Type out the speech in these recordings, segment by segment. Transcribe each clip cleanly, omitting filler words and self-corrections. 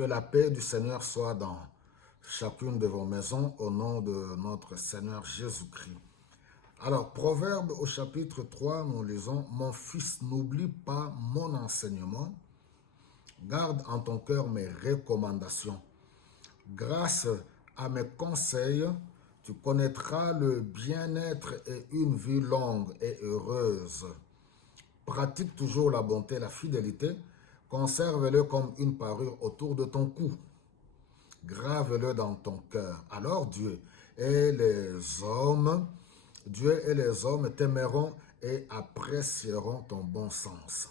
Que la paix du Seigneur soit dans chacune de vos maisons au nom de notre Seigneur Jésus-Christ. Alors, Proverbe au chapitre 3, nous lisons « Mon fils, n'oublie pas mon enseignement, garde en ton cœur mes recommandations. Grâce à mes conseils, tu connaîtras le bien-être et une vie longue et heureuse. Pratique toujours la bonté et la fidélité, conserve-le comme une parure autour de ton cou. Grave-le dans ton cœur. Alors Dieu et les hommes t'aimeront et apprécieront ton bon sens.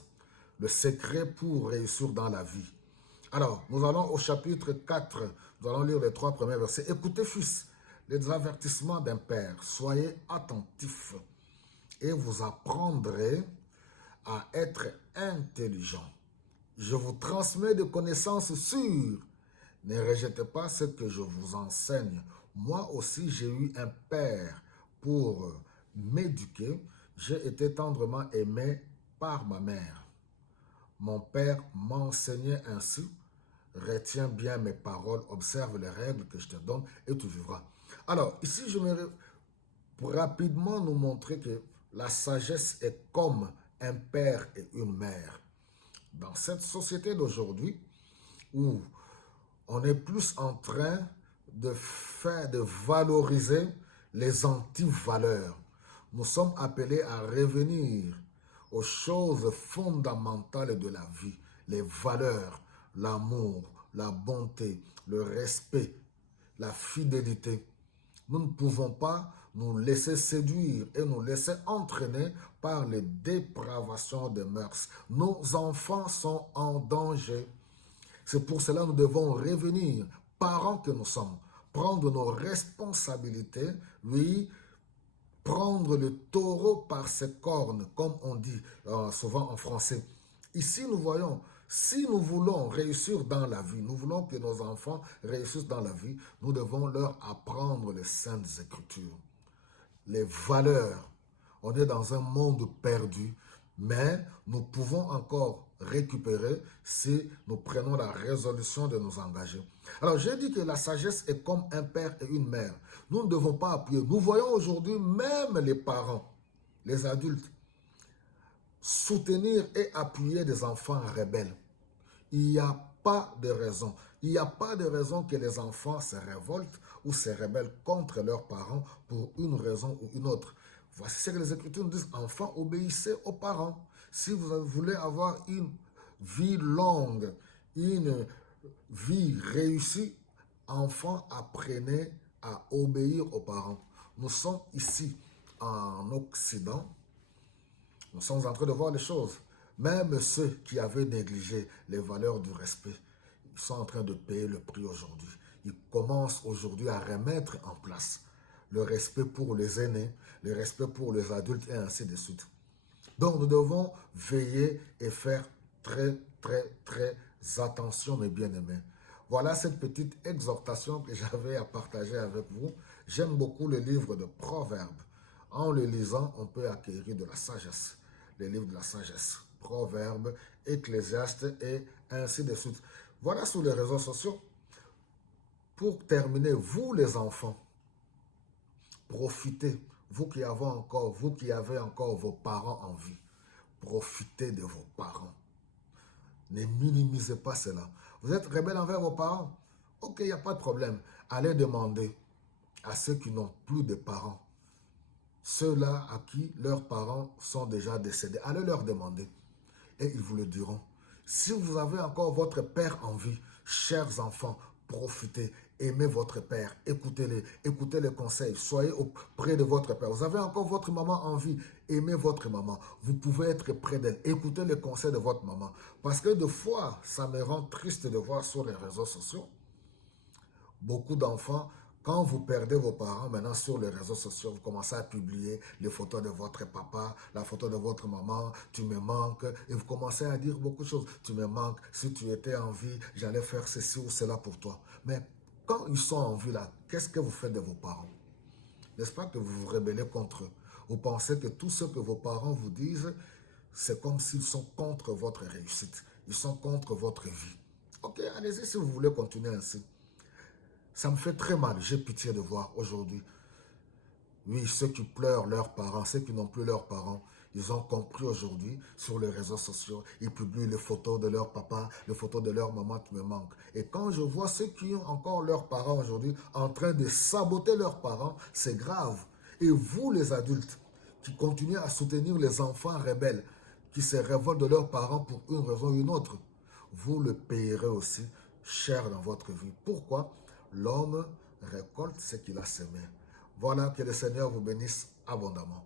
Le secret pour réussir dans la vie. Alors, nous allons au chapitre 4, nous allons lire les 3 premiers versets. Écoutez, fils, les avertissements d'un père, soyez attentifs et vous apprendrez à être intelligent. Je vous transmets des connaissances sûres. Ne rejetez pas ce que je vous enseigne. Moi aussi, j'ai eu un père pour m'éduquer. J'ai été tendrement aimé par ma mère. Mon père m'enseignait ainsi. Retiens bien mes paroles, observe les règles que je te donne et tu vivras. Alors, ici, pour rapidement nous montrer que la sagesse est comme un père et une mère. Dans cette société d'aujourd'hui, où on est plus en train de valoriser les anti-valeurs. Nous sommes appelés à revenir aux choses fondamentales de la vie, les valeurs, l'amour, la bonté, le respect, la fidélité. Nous ne pouvons pas nous laisser séduire et nous laisser entraîner par les dépravations des mœurs. Nos enfants sont en danger. C'est pour cela que nous devons revenir, parents que nous sommes, prendre nos responsabilités, oui, prendre le taureau par ses cornes, comme on dit souvent en français. Ici, nous voyons, si nous voulons réussir dans la vie, nous voulons que nos enfants réussissent dans la vie, nous devons leur apprendre les saintes écritures, les valeurs. On est dans un monde perdu, mais nous pouvons encore récupérer si nous prenons la résolution de nous engager. Alors, j'ai dit que la sagesse est comme un père et une mère. Nous ne devons pas appuyer. Nous voyons aujourd'hui même les parents, les adultes, soutenir et appuyer des enfants rebelles. Il n'y a pas de raison. Il n'y a pas de raison que les enfants se révoltent ou se rebellent contre leurs parents pour une raison ou une autre. Voici ce que les Écritures nous disent. Enfants, obéissez aux parents. Si vous voulez avoir une vie longue, une vie réussie, enfants, apprenez à obéir aux parents. Nous sommes ici en Occident. Nous sommes en train de voir les choses. Même ceux qui avaient négligé les valeurs du respect, ils sont en train de payer le prix aujourd'hui. Ils commencent aujourd'hui à remettre en place le respect pour les aînés, le respect pour les adultes et ainsi de suite. Donc nous devons veiller et faire très attention, mes bien-aimés. Voilà cette petite exhortation que j'avais à partager avec vous. J'aime beaucoup le livre de Proverbes. En le lisant, on peut acquérir de la sagesse. Les livres de la sagesse, Proverbes, Ecclésiaste et ainsi de suite. Voilà sur les réseaux sociaux. Pour terminer, vous les enfants, profitez, vous qui avez encore vos parents en vie, profitez de vos parents. Ne minimisez pas cela. Vous êtes rebelle envers vos parents? Ok, il n'y a pas de problème. Allez demander à ceux qui n'ont plus de parents, ceux-là à qui leurs parents sont déjà décédés, allez leur demander et ils vous le diront. Si vous avez encore votre père en vie, chers enfants, profitez, aimez votre père, écoutez-les, écoutez les conseils, soyez auprès de votre père. Vous avez encore votre maman en vie, aimez votre maman. Vous pouvez être près d'elle, écoutez les conseils de votre maman. Parce que des fois, ça me rend triste de voir sur les réseaux sociaux, beaucoup d'enfants, quand vous perdez vos parents, maintenant sur les réseaux sociaux, vous commencez à publier les photos de votre papa, la photo de votre maman, tu me manques, et vous commencez à dire beaucoup de choses. Tu me manques, si tu étais en vie, j'allais faire ceci ou cela pour toi. Mais quand ils sont en vie là, qu'est-ce que vous faites de vos parents? N'est-ce pas que vous vous rebellez contre eux? Vous pensez que tout ce que vos parents vous disent, c'est comme s'ils sont contre votre réussite. Ils sont contre votre vie. Ok, allez-y si vous voulez continuer ainsi. Ça me fait très mal, j'ai pitié de voir aujourd'hui. Oui, ceux qui pleurent leurs parents, ceux qui n'ont plus leurs parents, ils ont compris aujourd'hui sur les réseaux sociaux. Ils publient les photos de leur papa, les photos de leur maman qui me manquent. Et quand je vois ceux qui ont encore leurs parents aujourd'hui en train de saboter leurs parents, c'est grave. Et vous, les adultes, qui continuez à soutenir les enfants rebelles, qui se révoltent de leurs parents pour une raison ou une autre, vous le payerez aussi cher dans votre vie. Pourquoi? L'homme récolte ce qu'il a semé. Voilà, que le Seigneur vous bénisse abondamment.